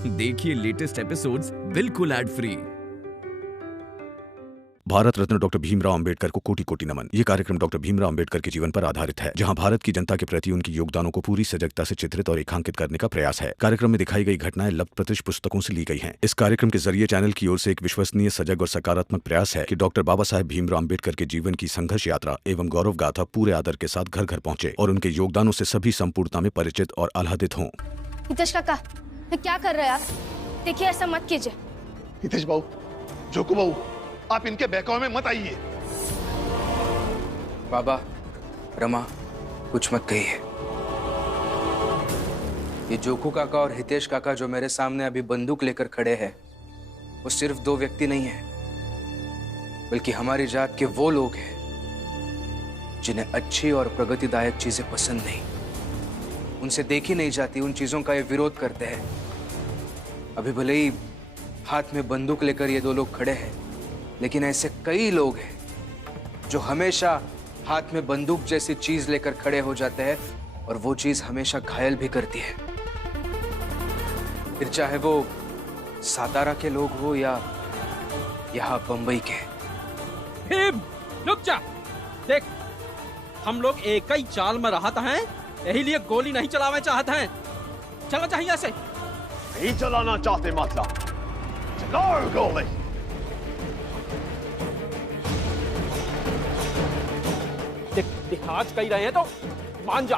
देखिए latest episodes बिल्कुल ad free. Bharat Ratna doctor Bhimrao Ambedkar को कोटि कोटि नमन। ये कार्यक्रम डॉक्टर भीमराव अंबेडकर के जीवन पर आधारित है, जहां भारत की जनता के प्रति उनके योगदानों को पूरी सजगता से चित्रित और रेखांकित करने का प्रयास है। कार्यक्रम में दिखाई गई घटनाएं लब्ध प्रतिष्ठ पुस्तकों से ली गई हैं। इस कार्यक्रम के जरिए चैनल की ओर से एक विश्वसनीय, सजग और सकारात्मक प्रयास है कि डॉक्टर बाबा साहेब भीमराव अंबेडकर के जीवन की संघर्ष यात्रा एवं गौरव गाथा पूरे आदर के साथ घर घर पहुंचे और उनके योगदानों से सभी संपूर्णता में परिचित और आह्लादित हों। हितेश काका, क्या कर रहे हैं आप? देखिए ऐसा मत कीजिए। हितेश बाबू, जोकू बाबू, आप इनके बहकावे में मत आइए। बाबा, रमा, कुछ मत कहिए। ये जोकू काका और हितेश काका जो मेरे सामने अभी बंदूक लेकर खड़े हैं, वो सिर्फ दो व्यक्ति नहीं हैं, बल्कि हमारी जात के वो लोग हैं जिन्हें अच्छी और प्रगतिदायक चीजें पसंद नहीं, उनसे देखी नहीं जाती, उन चीजों का ये विरोध करते हैं। अभी भले ही हाथ में बंदूक लेकर ये दो लोग खड़े हैं, लेकिन ऐसे कई लोग हैं जो हमेशा हाथ में बंदूक जैसी चीज लेकर खड़े हो जाते हैं और वो चीज हमेशा घायल भी करती है। फिर चाहे वो सातारा के लोग हो या यहाँ बंबई के। भीम, रुक जा। देख, हम लोग एक ही चाल में रहत हैं, यही लिए गोली नहीं चलावे चाहते हैं। चलो चाहिए ऐसे नहीं चलाना चाहते मतलब चलाओ गोली। देख आज कही रहे हैं तो मान जा,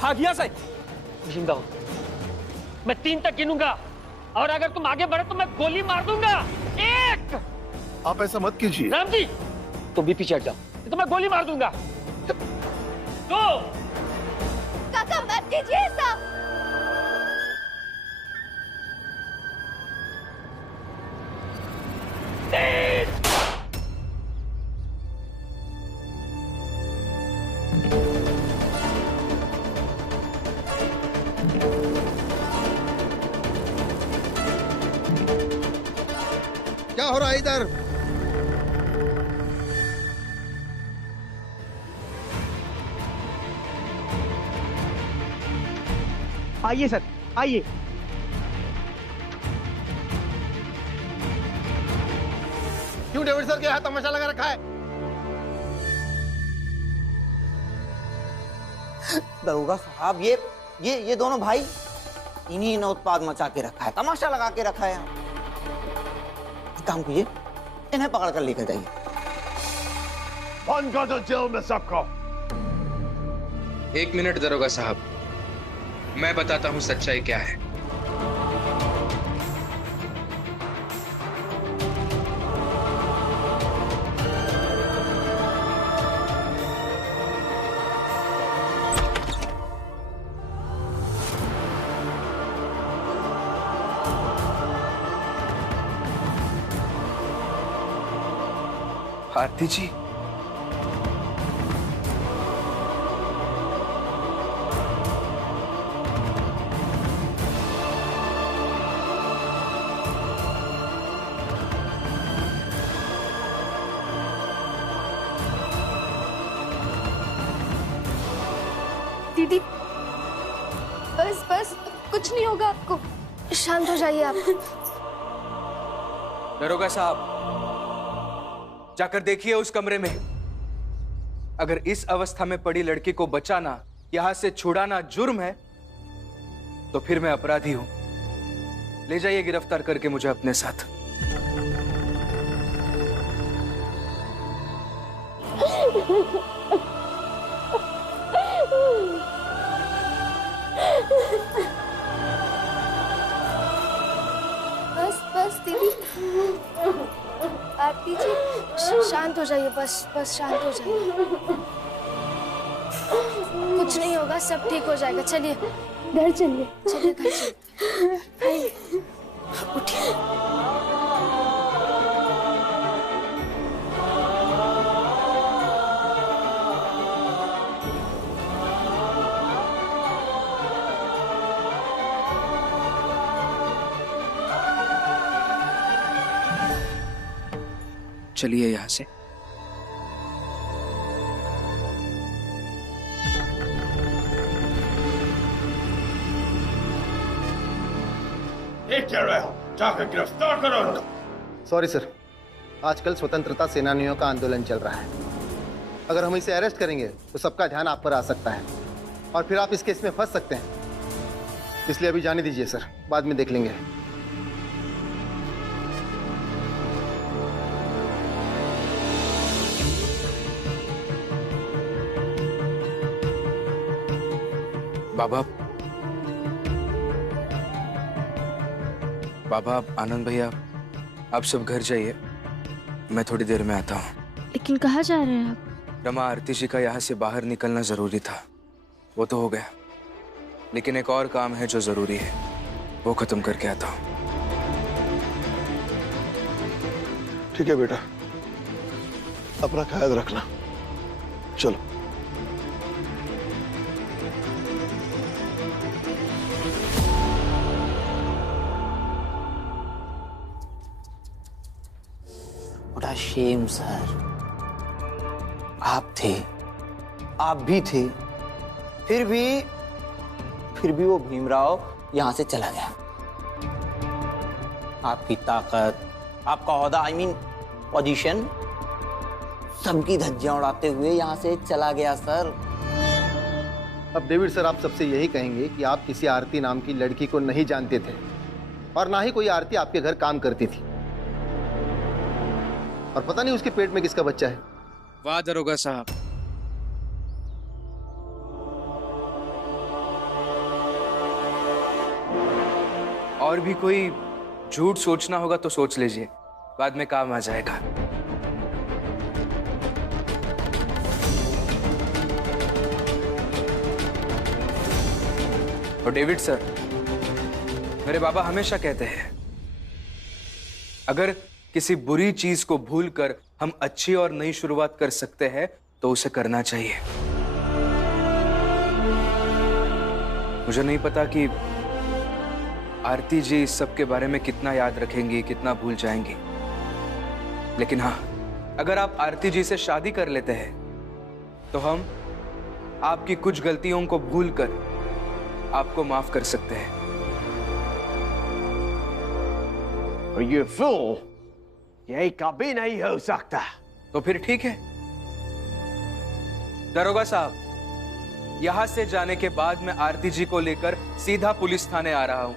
भागिया से। जिंदा हो, मैं 3 तक गिनूंगा और अगर तुम आगे बढ़े तो मैं गोली मार दूंगा। 1। आप ऐसा मत कीजिए। राम जी, तुम भी पीछे हट जाओ, तो मैं गोली मार दूंगा। 2। काका मत कीजिए ऐसा। 3। क्या हो रहा है इधर? आइए सर, आइए। क्यों डेविड सर के यहाँ तमाशा लगा रखा है? दरोगा साहब, ये दोनों भाई, इन्हीं ने उत्पाद मचा के रखा है, तमाशा लगा के रखा है। काम कीजिए, इन्हें पकड़ कर लेकर जाइए। बंद कर दो जेल में सबको। 1 मिनट दरोगा साहब, मैं बताता हूं सच्चाई क्या है। आरती जी, दीदी, बस बस, कुछ नहीं होगा आपको। शांत हो जाइए आप। दरोगा साहब, जाकर देखिए उस कमरे में। अगर इस अवस्था में पड़ी लड़की को बचाना, यहां से छुड़ाना जुर्म है, तो फिर मैं अपराधी हूं। ले जाइए गिरफ्तार करके मुझे अपने साथ। बस बस दीदी, आरती जी शांत हो जाइए, बस बस शांत हो जाइए। कुछ नहीं होगा, सब ठीक हो जाएगा। चलिए घर चलिए, चलिए घर चलिए। उठिए। चलिए यहां से। खेल रहे हो? जाकर गिरफ्तार करो उनको। सॉरी सर, आजकल स्वतंत्रता सेनानियों का आंदोलन चल रहा है। अगर हम इसे अरेस्ट करेंगे तो सबका ध्यान आप पर आ सकता है और फिर आप इस केस में फंस सकते हैं। इसलिए अभी जाने दीजिए सर, बाद में देख लेंगे। बाबा, आनंद भैया, आप सब घर जाइए, मैं थोड़ी देर में आता हूँ। लेकिन कहाँ जा रहे हैं आप? रमा, आरती जी का यहाँ से बाहर निकलना जरूरी था, वो तो हो गया, लेकिन एक और काम है जो जरूरी है, वो खत्म करके आता हूँ। ठीक है बेटा, अपना ख्याल रखना। चलो। बड़ा शेम सर, आप थे, आप भी थे, फिर भी वो भीमराव यहां से चला गया। आपकी ताकत, आपका ओहदा, आई मीन पोजीशन, सबकी धज्जियां उड़ाते हुए यहां से चला गया सर। अब डेविड सर, आप सबसे यही कहेंगे कि आप किसी आरती नाम की लड़की को नहीं जानते थे और ना ही कोई आरती आपके घर काम करती थी, और पता नहीं उसके पेट में किसका बच्चा है। वाह दरोगा साहब, और भी कोई झूठ सोचना होगा तो सोच लीजिए, बाद में काम आ जाएगा। और डेविड सर, मेरे बाबा हमेशा कहते हैं, अगर किसी बुरी चीज को भूलकर हम अच्छी और नई शुरुआत कर सकते हैं तो उसे करना चाहिए। मुझे नहीं पता कि आरती जी इस सब के बारे में कितना याद रखेंगी, कितना भूल जाएंगी, लेकिन हाँ, अगर आप आरती जी से शादी कर लेते हैं तो हम आपकी कुछ गलतियों को भूलकर आपको माफ कर सकते हैं। और ये फूल, ये कभी नहीं हो सकता। तो फिर ठीक है दरोगा साहब, यहां से जाने के बाद मैं आरती जी को लेकर सीधा पुलिस थाने आ रहा हूं,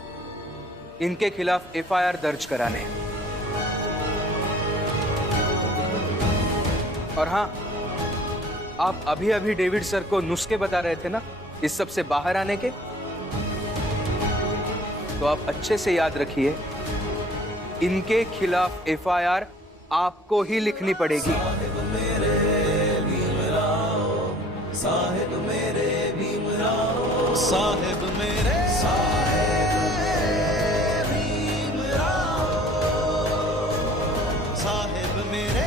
इनके खिलाफ एफआईआर दर्ज कराने। और हां, आप अभी अभी डेविड सर को नुस्खे बता रहे थे ना इस सब से बाहर आने के, तो आप अच्छे से याद रखिए, इनके खिलाफ एफआईआर आपको ही लिखनी पड़ेगी। साहिब मेरे भीमराव, साहिब मेरे भीमराव, साहिब मेरे भीमराव, साहिब मेरे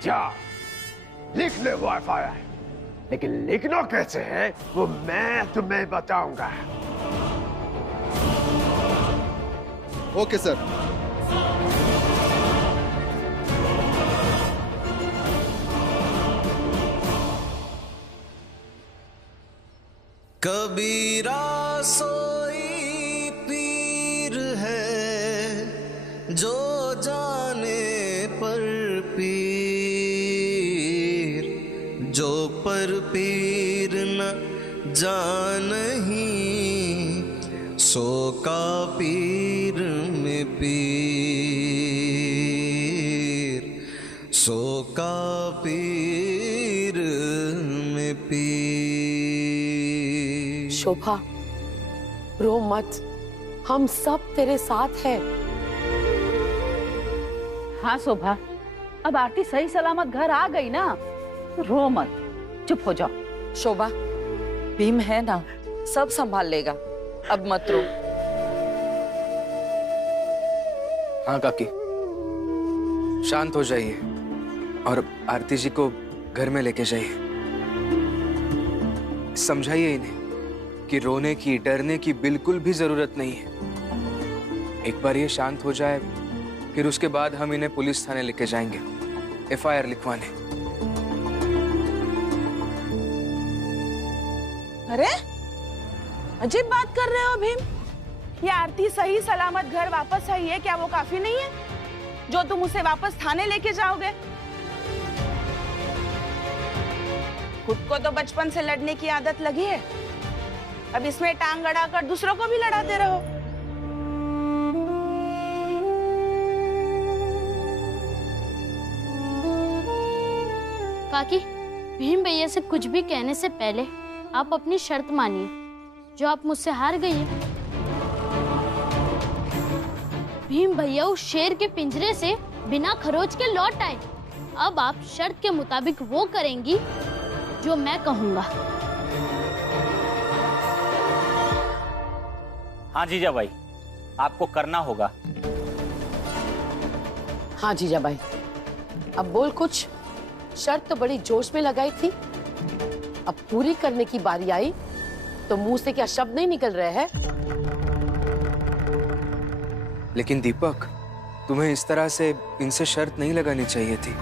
जा लिख ले वो एफआईआर, लेकिन लिखना कैसे है वो मैं तुम्हें बताऊंगा। Okay sir. कबीरा सोई पीर है जो जाने पर पीर, जो पर पीर न जानही, सो का पीर में पीर, सो का पीर में पीर। शोभा, रो मत, हम सब तेरे साथ हैं। हाँ शोभा, अब आरती सही सलामत घर आ गई ना, रो मत, चुप हो जाओ। शोभा, भीम है ना, सब संभाल लेगा, अब मत रो। हाँ काकी, शांत हो जाइए और आरती जी को घर में लेके जाइए, समझाइए इन्हें कि रोने की, डरने की बिल्कुल भी जरूरत नहीं है। एक बार ये शांत हो जाए, फिर उसके बाद हम इन्हें पुलिस थाने लेके जाएंगे FIR लिखवाने। अरे अजीब बात कर रहे हो भीम। ये आरती सही सलामत घर वापस आई है, क्या वो काफी नहीं है जो तुम उसे वापस थाने लेके जाओगे? खुद को तो बचपन से लड़ने की आदत लगी है, अब इसमें टांग अड़ाकर दूसरों को भी लड़ाते रहो। काकी, भीम भैया से कुछ भी कहने से पहले आप अपनी शर्त मानिए, जो आप मुझसे हार गई है। भीम भैया उस शेर के पिंजरे से बिना खरोच के लौट आए। अब आप शर्त के मुताबिक वो करेंगी जो मैं कहूंगा। हाँ जीजा भाई, आपको करना होगा। हाँ जीजा भाई, अब बोल कुछ। शर्त तो बड़ी जोश में लगाई थी, अब पूरी करने की बारी आई तो मुंह से क्या शब्द नहीं निकल रहे हैं? लेकिन दीपक, तुम्हें इस तरह से इनसे शर्त नहीं लगानी चाहिए थी।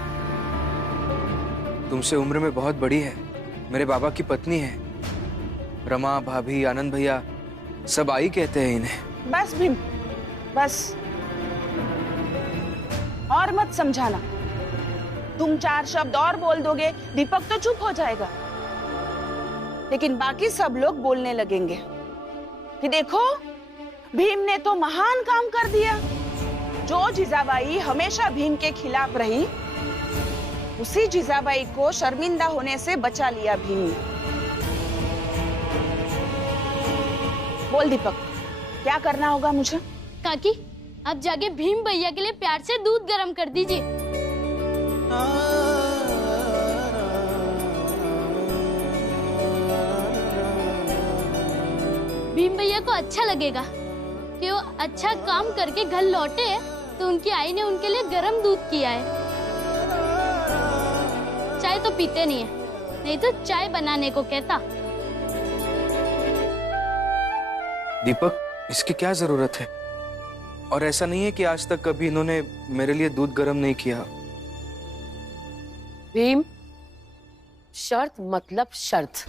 तुमसे उम्र में बहुत बड़ी है, मेरे बाबा की पत्नी है। रमा, भाभी, आनंद भैया सब आई कहते हैं इन्हें। बस भीम, बस और मत समझाना। तुम 4 शब्द और बोल दोगे, दीपक तो चुप हो जाएगा, लेकिन बाकी सब लोग बोलने लगेंगे कि देखो भीम ने तो महान काम कर दिया। जो जीजाबाई हमेशा भीम के खिलाफ रही, उसी जीजाबाई को शर्मिंदा होने से बचा लिया भीम ने। बोल दीपक, क्या करना होगा मुझे? काकी, आप जाके भीम भैया के लिए प्यार से दूध गर्म कर दीजिए। भीम भैया को अच्छा लगेगा कि वो अच्छा काम करके घर लौटे तो उनकी आई ने उनके लिए गर्म दूध किया है। चाय तो पीते नहीं है, नहीं तो चाय बनाने को कहता। दीपक, इसकी क्या जरूरत है? और ऐसा नहीं है कि आज तक कभी इन्होंने मेरे लिए दूध गर्म नहीं किया। भीम, शर्त मतलब शर्त।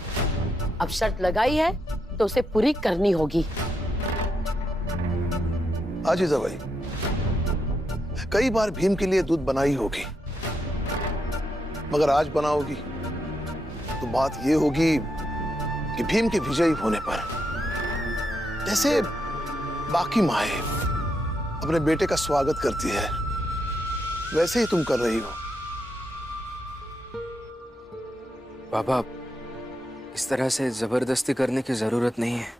अब शर्त लगाई है तो उसे पूरी करनी होगी। आजीजा भाई, कई बार भीम के लिए दूध बनाई होगी, मगर आज बनाओगी तो बात ये होगी कि भीम के विजयी होने पर जैसे बाकी माएं अपने बेटे का स्वागत करती है, वैसे ही तुम कर रही हो। बाबा, इस तरह से जबरदस्ती करने की जरूरत नहीं है।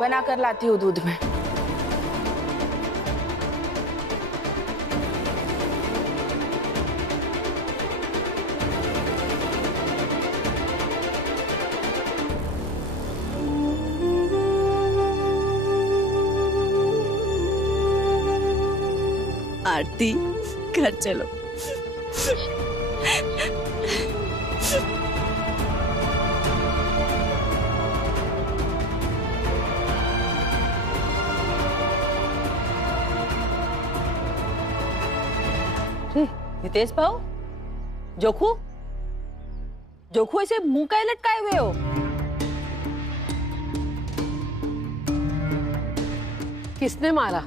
बना कर लाती हूँ दूध में। आरती, घर चलो। हितेश भाऊ, जोखू जोखू ऐसे मुंह का लटकाए हुए हो? किसने मारा?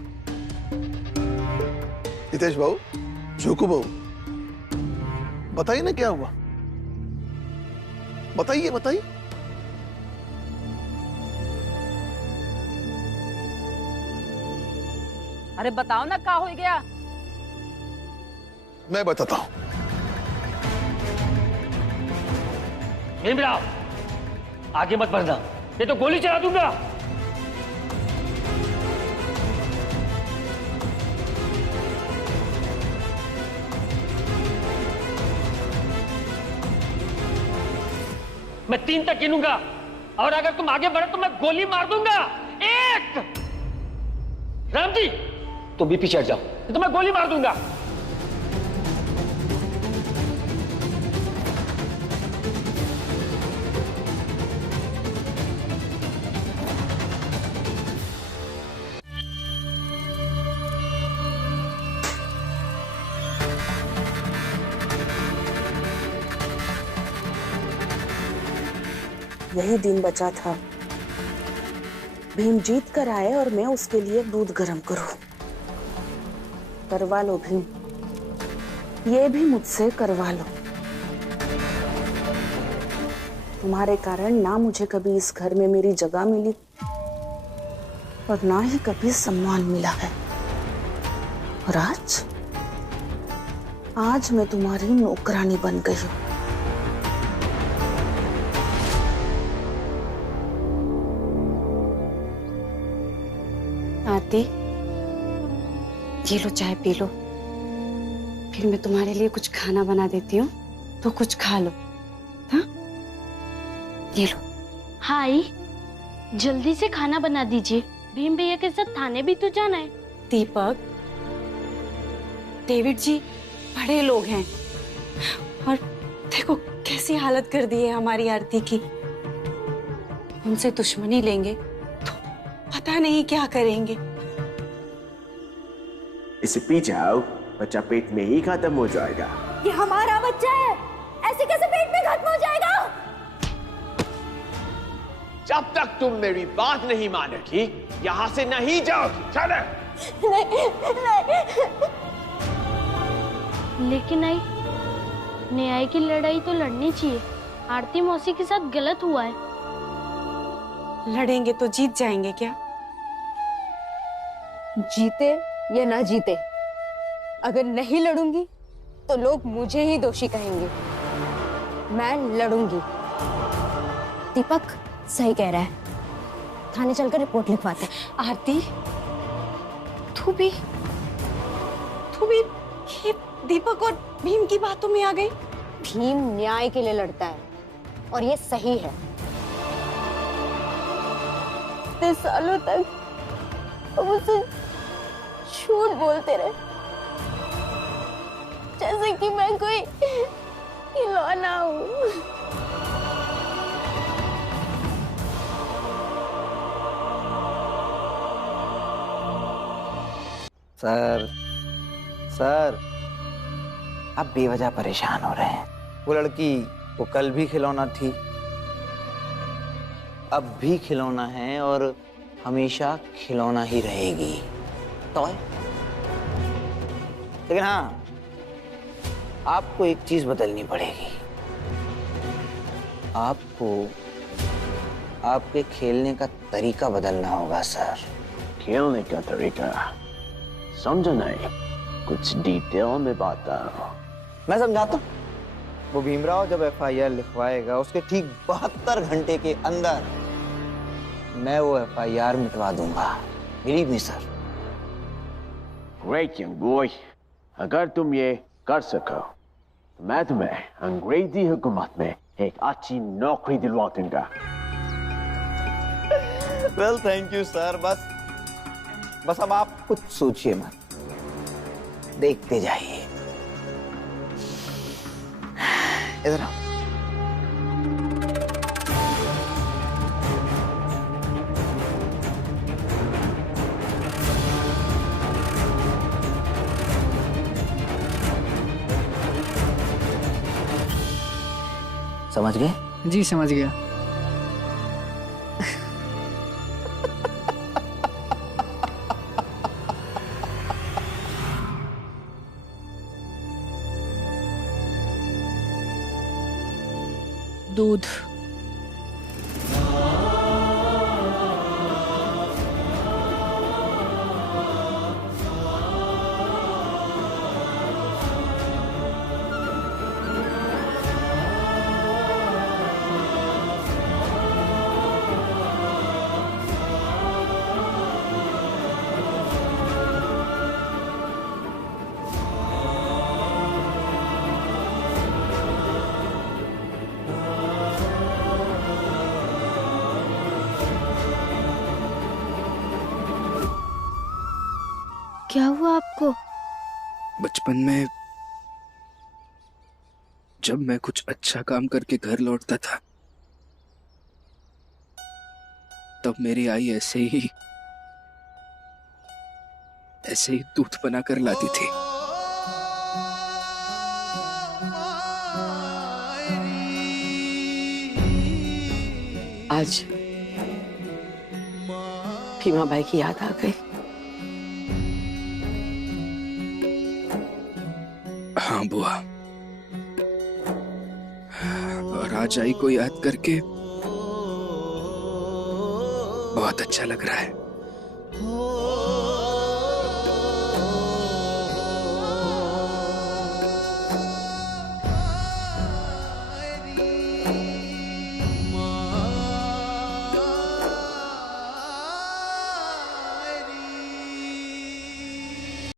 हितेश भाऊ, जोकू भाऊ, बताइए ना क्या हुआ, बताइए बताइए। अरे बताओ ना, क्या हो गया? मैं बताता हूं। भीमराव, आगे मत बढ़ना, ये तो गोली चला दूंगा। मैं 3 तक गिनूंगा और अगर तुम आगे बढ़े तो मैं गोली मार दूंगा। 1। राम जी, तुम भी पीछे हट जाओ, तो मैं गोली मार दूंगा। यही दिन बचा था। भीम जीत कर आए और मैं उसके लिए दूध गर्म करूं। करवा लो भीम, ये भी मुझसे करवा लो। तुम्हारे कारण ना मुझे कभी इस घर में मेरी जगह मिली और ना ही कभी सम्मान मिला है। और आज मैं तुम्हारी नौकरानी बन गई हूं। आरती, ये लो चाय पी लो, फिर मैं तुम्हारे लिए कुछ खाना बना देती हूँ, तो कुछ खा लो। हाँ, ये लो। हाय, जल्दी से खाना बना दीजिए, भीम भैया के साथ थाने भी तो जाना है। दीपक, डेविड जी बड़े लोग हैं और देखो कैसी हालत कर दी है हमारी आरती की। उनसे दुश्मनी लेंगे तो पता नहीं क्या करेंगे। इसे पी जाओ, बच्चा पेट में ही खत्म हो जाएगा। ये हमारा बच्चा है, ऐसे कैसे पेट में खत्म हो जाएगा? जब तक तुम मेरी बात नहीं मानोगी, यहाँ से नहीं जाओगी। चले। लेकिन आई, न्याय की लड़ाई तो लड़नी चाहिए। आरती मौसी के साथ गलत हुआ है। लड़ेंगे तो जीत जाएंगे क्या? जीते या ना जीते, अगर नहीं लड़ूंगी तो लोग मुझे ही दोषी कहेंगे। मैं लड़ूंगी। दीपक सही कह रहा है, थाने चलकर रिपोर्ट लिखवाते हैं। आरती, तू भी ये दीपक और भीम की बातों में आ गई। भीम न्याय के लिए लड़ता है और ये सही है। इतने सालों तक हम उसे झूठ बोलते रहे, जैसे कि मैं कोई खिलौना हूँ। सर, आप बेवजह परेशान हो रहे हैं। वो लड़की वो कल भी खिलौना थी, अब भी खिलौना है और हमेशा खिलौना ही रहेगी। टॉय। लेकिन हाँ, आपको एक चीज बदलनी पड़ेगी। आपको आपके खेलने का तरीका बदलना होगा सर। खेलने का तरीका समझो नहीं, कुछ डिटेल में बताओ। मैं समझाता हूँ। वो भीमराव जब FIR लिखवाएगा, उसके ठीक 72 घंटे के अंदर मैं वो FIR मिटवा दूंगा। Believe me sir. Great young boy, अगर तुम ये कर सको तो मैं तुम्हें अंग्रेजी हुकूमत में एक अच्छी नौकरी दिलवा दूंगा। Well thank you sir. बस अब आप कुछ सोचिए मत, देखते जाइए। इधर आओ। समझ गए? जी समझ गया। दूध। क्या हुआ आपको? बचपन में जब मैं कुछ अच्छा काम करके घर लौटता था, तब मेरी आई ऐसे ही दूध बनाकर लाती थी। आज भीमा बाई की याद आ गई। हाँ बुआ, और आज आई को याद करके बहुत अच्छा लग रहा है।